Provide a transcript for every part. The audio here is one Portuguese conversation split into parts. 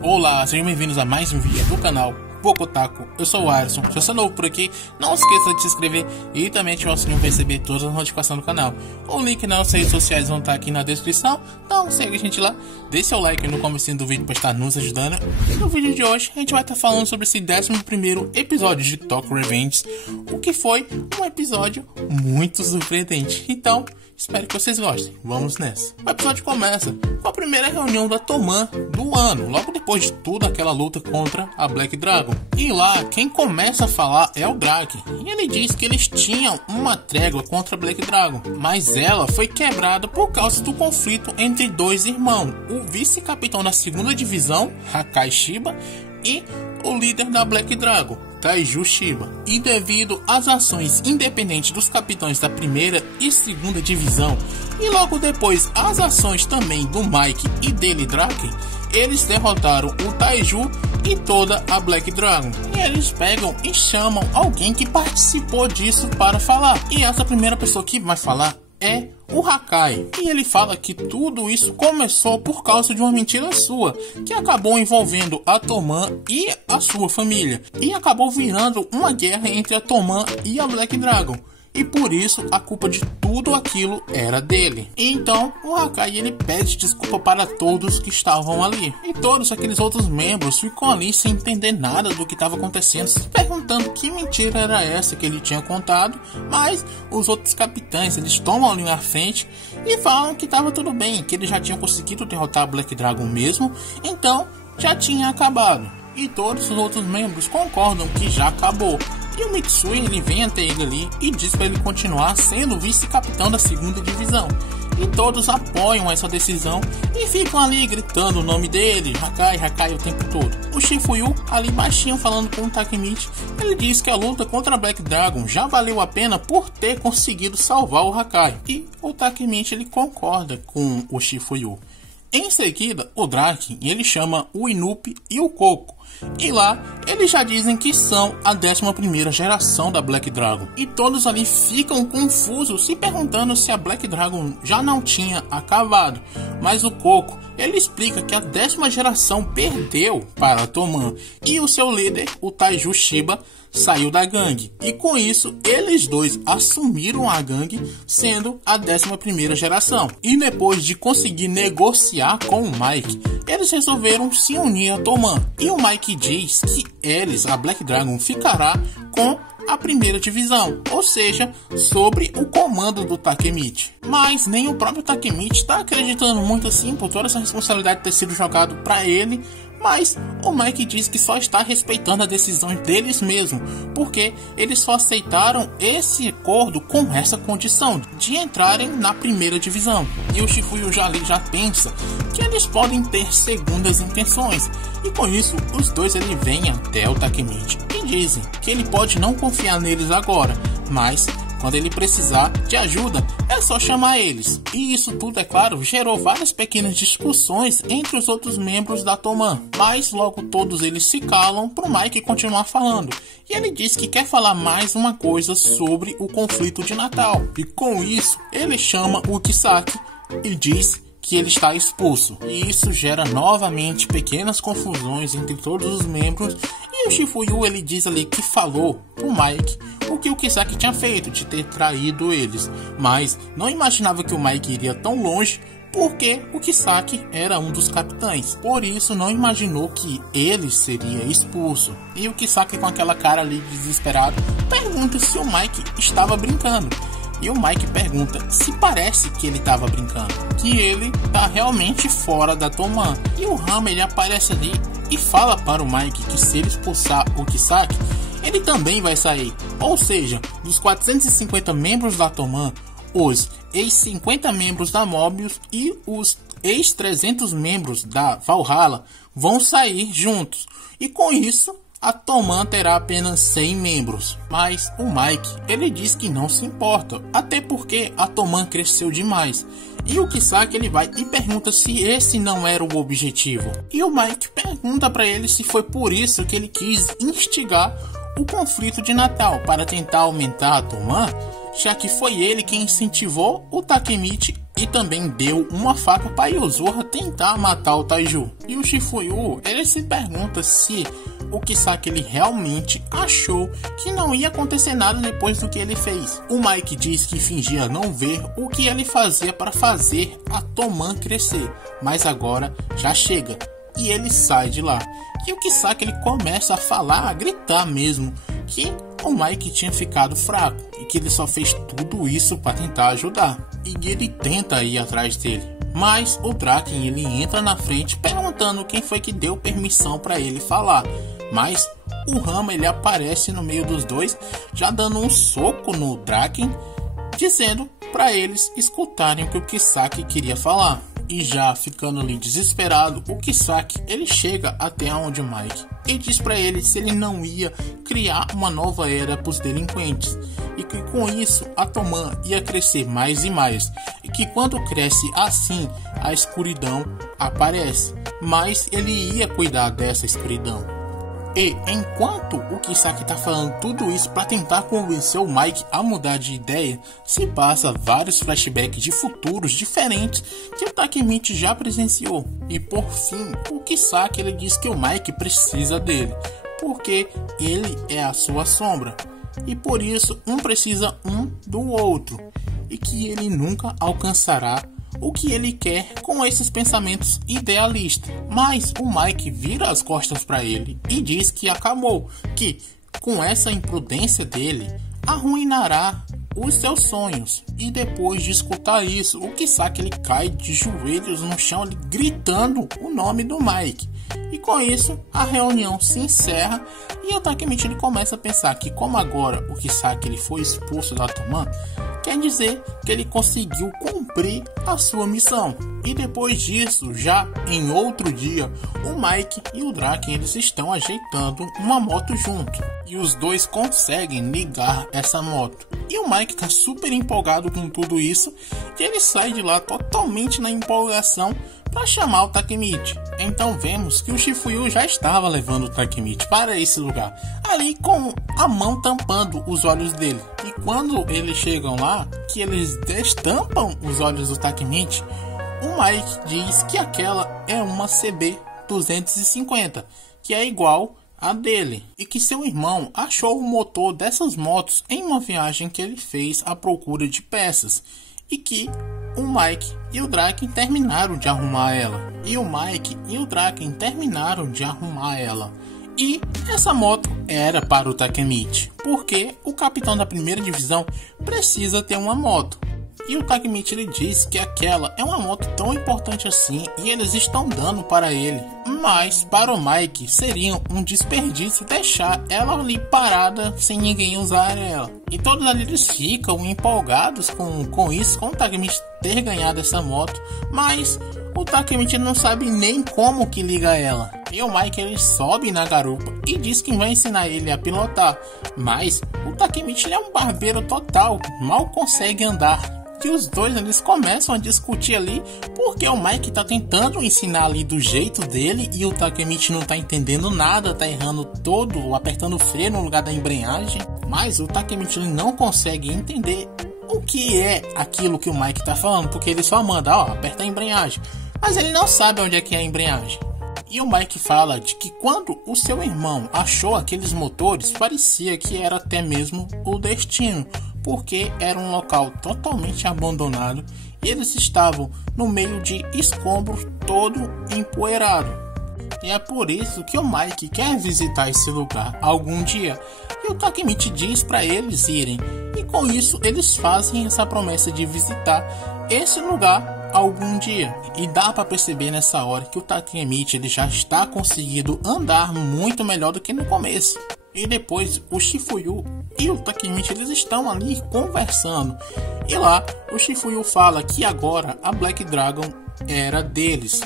Olá, sejam bem-vindos a mais um vídeo do canal Pocotaku. Eu sou o Alisson. Se você é novo por aqui, não esqueça de se inscrever e também ativar o sininho para receber todas as notificações do canal. O link nas nossas redes sociais vão estar aqui na descrição, então segue a gente lá. Deixe seu like no comecinho do vídeo para estar nos ajudando. E no vídeo de hoje a gente vai estar falando sobre esse 11º episódio de Tokyo Revengers, o que foi um episódio muito surpreendente. Então, espero que vocês gostem. Vamos nessa. O episódio começa com a primeira reunião da Toman do ano, logo depois de toda aquela luta contra a Black Dragon. E lá, quem começa a falar é o Drake. E ele diz que eles tinham uma trégua contra a Black Dragon, mas ela foi quebrada por causa do conflito entre dois irmãos, o vice-capitão da 2ª divisão, Hakai Shiba, e o líder da Black Dragon, Taiju Shiba. E devido às ações independentes dos capitães da 1ª e 2ª divisão, e logo depois as ações também do Mike e dele Drake, eles derrotaram o Taiju e toda a Black Dragon. E eles pegam e chamam alguém que participou disso para falar. E essa primeira pessoa que vai falar é o Hakai. E ele fala que tudo isso começou por causa de uma mentira sua, que acabou envolvendo a Toman e a sua família. E acabou virando uma guerra entre a Toman e a Black Dragon. E por isso a culpa de tudo aquilo era dele. E então o Hakai ele pede desculpa para todos que estavam ali. E todos aqueles outros membros ficam ali sem entender nada do que estava acontecendo, se perguntando que mentira era essa que ele tinha contado. Mas os outros capitães eles tomam ali na frente e falam que estava tudo bem, que eles já tinham conseguido derrotar a Black Dragon mesmo, então já tinha acabado. E todos os outros membros concordam que já acabou. E o Mitsui ele vem até ele ali e diz para ele continuar sendo vice-capitão da 2ª divisão. E todos apoiam essa decisão e ficam ali gritando o nome dele, Hakai, Hakai o tempo todo. O Shifuyu ali baixinho falando com o Takemichi, ele diz que a luta contra a Black Dragon já valeu a pena por ter conseguido salvar o Hakai. E o Takemichi ele concorda com o Shifuyu. Em seguida, o Drake ele chama o Inupi e o Coco. E lá, eles já dizem que são a 11ª geração da Black Dragon. E todos ali ficam confusos, se perguntando se a Black Dragon já não tinha acabado. Mas o Coco, ele explica que a 10ª geração perdeu para a Toman. E o seu líder, o Taiju Shiba, saiu da gangue. E com isso, eles dois assumiram a gangue, sendo a 11ª geração. E depois de conseguir negociar com o Mike, eles resolveram se unir a Toman. E o Mike diz que eles, a Black Dragon, ficará com a 1ª divisão, ou seja, sobre o comando do Takemichi. Mas nem o próprio Takemichi está acreditando muito assim por toda essa responsabilidade ter sido jogado para ele. Mas o Mike diz que só está respeitando a decisão deles mesmo, porque eles só aceitaram esse acordo com essa condição de entrarem na 1ª divisão. E o Shifuyu já pensa que eles podem ter segundas intenções, e com isso os dois ele vêm até o Takemichi e dizem que ele pode não confiar neles agora, mas quando ele precisar de ajuda, é só chamar eles. E isso tudo, é claro, gerou várias pequenas discussões entre os outros membros da Toman. Mas logo todos eles se calam para o Mike continuar falando. E ele diz que quer falar mais uma coisa sobre o conflito de Natal. E com isso, ele chama o Kisaki e diz que ele está expulso. E isso gera novamente pequenas confusões entre todos os membros. E o Shifuyu ele diz ali que falou pro Mike o que o Kisaki tinha feito, de ter traído eles. Mas não imaginava que o Mike iria tão longe, porque o Kisaki era um dos capitães. Por isso não imaginou que ele seria expulso. E o Kisaki com aquela cara ali desesperado pergunta se o Mike estava brincando. E o Mike pergunta se parece que ele estava brincando, que ele tá realmente fora da Toman. E o Rama ele aparece ali e fala para o Mike que se ele expulsar o Kisaki, ele também vai sair. Ou seja, dos 450 membros da Toman, os ex-50 membros da Mobius e os ex-300 membros da Valhalla vão sair juntos. E com isso, a Toman terá apenas 100 membros. Mas o Mike, ele diz que não se importa, até porque a Toman cresceu demais. E o Kisaki ele vai e pergunta se esse não era o objetivo. E o Mike pergunta para ele se foi por isso que ele quis instigar o conflito de Natal, para tentar aumentar a Toman, já que foi ele quem incentivou o Takemichi e também deu uma faca para Yozora tentar matar o Taiju. E o Shifuyu, ele se pergunta se o Kisaki ele realmente achou que não ia acontecer nada depois do que ele fez. O Mike diz que fingia não ver o que ele fazia para fazer a Toman crescer, mas agora já chega. E ele sai de lá. E o Kisaki ele começa a falar, a gritar mesmo, que o Mike tinha ficado fraco e que ele só fez tudo isso para tentar ajudar. E ele tenta ir atrás dele. Mas o Draken ele entra na frente perguntando quem foi que deu permissão para ele falar. Mas o Rama ele aparece no meio dos dois, já dando um soco no Draken, dizendo para eles escutarem o que o Kisaki queria falar. E já ficando ali desesperado, o Kisaki ele chega até onde o Mike e diz para ele se ele não ia criar uma nova era para os delinquentes e que com isso a Toman ia crescer mais e mais e que quando cresce assim a escuridão aparece, mas ele ia cuidar dessa escuridão. E enquanto o Kisaki tá falando tudo isso para tentar convencer o Mike a mudar de ideia, se passa vários flashbacks de futuros diferentes que o Takemichi já presenciou. E por fim, o Kisaki ele diz que o Mike precisa dele, porque ele é a sua sombra. E por isso um precisa um do outro. E que ele nunca alcançará o que ele quer com esses pensamentos idealistas. Mas o Mike vira as costas para ele e diz que acabou, que com essa imprudência dele arruinará os seus sonhos. E depois de escutar isso, o Kisaki ele cai de joelhos no chão gritando o nome do Mike. E com isso a reunião se encerra e o Takemichi ele começa a pensar que como agora o Kisaki ele foi expulso da Toman, quer dizer que ele conseguiu cumprir a sua missão. E depois disso, já em outro dia, o Mike e o Draken eles estão ajeitando uma moto junto. E os dois conseguem ligar essa moto. E o Mike tá super empolgado com tudo isso. E ele sai de lá totalmente na empolgação para chamar o Takemichi. Então vemos que o Shifuyu já estava levando o Takemichi para esse lugar, ali com a mão tampando os olhos dele. E quando eles chegam lá, que eles destampam os olhos do Takemichi, o Mike diz que aquela é uma CB250, que é igual a dele, e que seu irmão achou o motor dessas motos em uma viagem que ele fez à procura de peças, e que o Mike e o Draken terminaram de arrumar ela. E o Mike e o Draken terminaram de arrumar ela. E essa moto era para o Takemichi, porque o capitão da primeira divisão precisa ter uma moto. E o Takemichi ele diz que aquela é uma moto tão importante assim e eles estão dando para ele. Mas para o Mike seria um desperdício deixar ela ali parada sem ninguém usar ela. E todos ali eles ficam empolgados com isso, com o Takemichi ter ganhado essa moto. Mas o Takemichi não sabe nem como que liga ela. E o Mike ele sobe na garupa e diz que vai ensinar ele a pilotar. Mas o Takemichi ele é um barbeiro total, mal consegue andar. E os dois eles começam a discutir ali porque o Mike tá tentando ensinar ali do jeito dele e o Takemichi não tá entendendo nada, tá errando todo, apertando o freio no lugar da embreagem. Mas o Takemichi ele não consegue entender o que é aquilo que o Mike tá falando, porque ele só manda, ó, aperta a embreagem. Mas ele não sabe onde é que é a embreagem. E o Mike fala de que quando o seu irmão achou aqueles motores, parecia que era até mesmo o destino, porque era um local totalmente abandonado e eles estavam no meio de escombros todo empoeirado. E é por isso que o Mike quer visitar esse lugar algum dia. E o Takemichi diz para eles irem. E com isso eles fazem essa promessa de visitar esse lugar algum dia. E dá para perceber nessa hora que o Takemichi ele já está conseguindo andar muito melhor do que no começo. E depois o Shifuyu e o Takemichi eles estão ali conversando. E lá o Shifuyu fala que agora a Black Dragon era deles.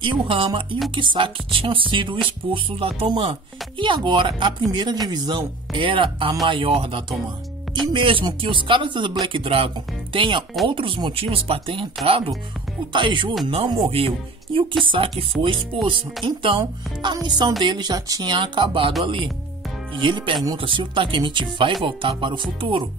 E o Rama e o Kisaki tinham sido expulsos da Toman. E agora a primeira divisão era a maior da Toman. E mesmo que os caras da Black Dragon tenham outros motivos para ter entrado, o Taiju não morreu e o Kisaki foi expulso. Então a missão dele já tinha acabado ali. E ele pergunta se o Takemichi vai voltar para o futuro.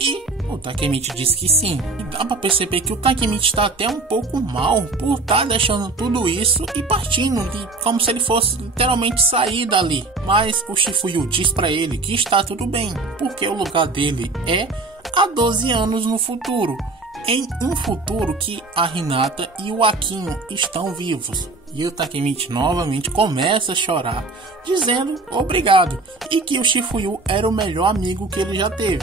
E O Takemichi diz que sim. E dá pra perceber que o Takemichi tá até um pouco mal por tá deixando tudo isso e partindo, como se ele fosse literalmente sair dali. Mas o Shifuyu diz pra ele que está tudo bem, porque o lugar dele é há 12 anos no futuro. Em um futuro que a Hinata e o Akinho estão vivos. E o Takemichi novamente começa a chorar, dizendo obrigado, e que o Shifuyu era o melhor amigo que ele já teve.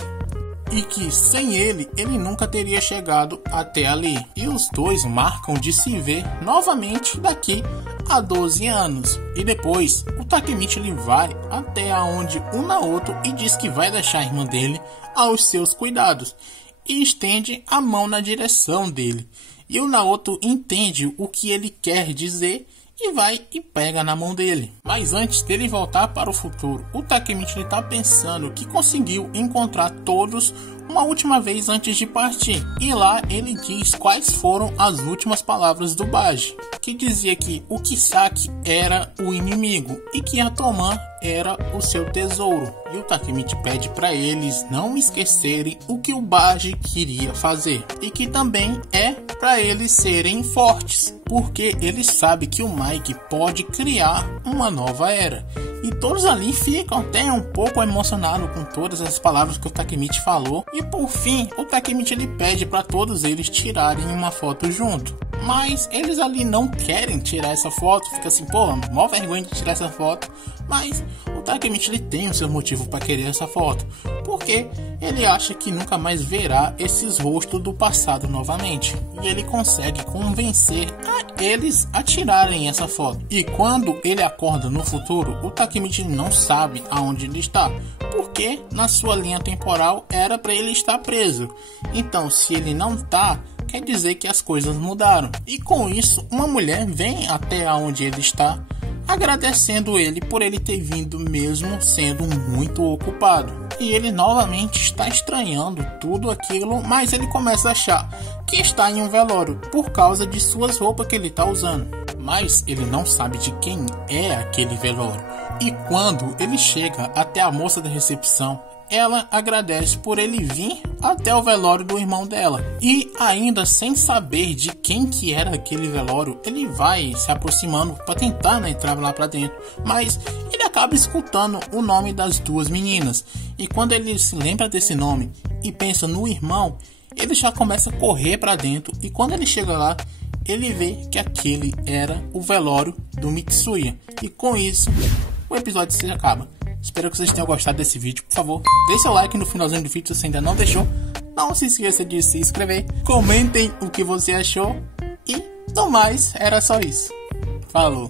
E que sem ele nunca teria chegado até ali. E os dois marcam de se ver novamente daqui a 12 anos. E depois, o Takemichi ele vai até onde o Naoto e diz que vai deixar a irmã dele aos seus cuidados. E estende a mão na direção dele. E o Naoto entende o que ele quer dizer e vai e pega na mão dele. Mas antes dele voltar para o futuro, o Takemichi está pensando que conseguiu encontrar todos uma última vez antes de partir. E lá ele diz quais foram as últimas palavras do Baji, que dizia que o Kisaki era o inimigo e que a Toman era o seu tesouro. E o Takemichi pede para eles não esquecerem o que o Baji queria fazer e que também é para eles serem fortes, porque ele sabe que o Mike pode criar uma nova era. E todos ali ficam até um pouco emocionados com todas as palavras que o Takemichi falou. E por fim, o Takemichi ele pede para todos eles tirarem uma foto junto. Mas eles ali não querem tirar essa foto. Fica assim, pô, mó vergonha de tirar essa foto. Mas o Takemichi ele tem o seu motivo para querer essa foto. Porque ele acha que nunca mais verá esses rostos do passado novamente. E ele consegue convencer a eles a tirarem essa foto. E quando ele acorda no futuro, o Takemichi não sabe aonde ele está. Porque na sua linha temporal era para ele estar preso. Então se ele não está, quer dizer que as coisas mudaram. E com isso, uma mulher vem até onde ele está, agradecendo ele por ele ter vindo mesmo sendo muito ocupado. E ele novamente está estranhando tudo aquilo, mas ele começa a achar que está em um velório por causa de suas roupas que ele está usando. Mas ele não sabe de quem é aquele velório. E quando ele chega até a moça da recepção, ela agradece por ele vir até o velório do irmão dela. E ainda sem saber de quem que era aquele velório, ele vai se aproximando para tentar entrar lá para dentro. Mas ele acaba escutando o nome das duas meninas. E quando ele se lembra desse nome e pensa no irmão, ele já começa a correr para dentro. E quando ele chega lá, ele vê que aquele era o velório do Mitsuya. E com isso, o episódio se acaba. Espero que vocês tenham gostado desse vídeo. Por favor, deixa o like no finalzinho do vídeo se você ainda não deixou. Não se esqueça de se inscrever. Comentem o que você achou. E no mais, era só isso. Falou!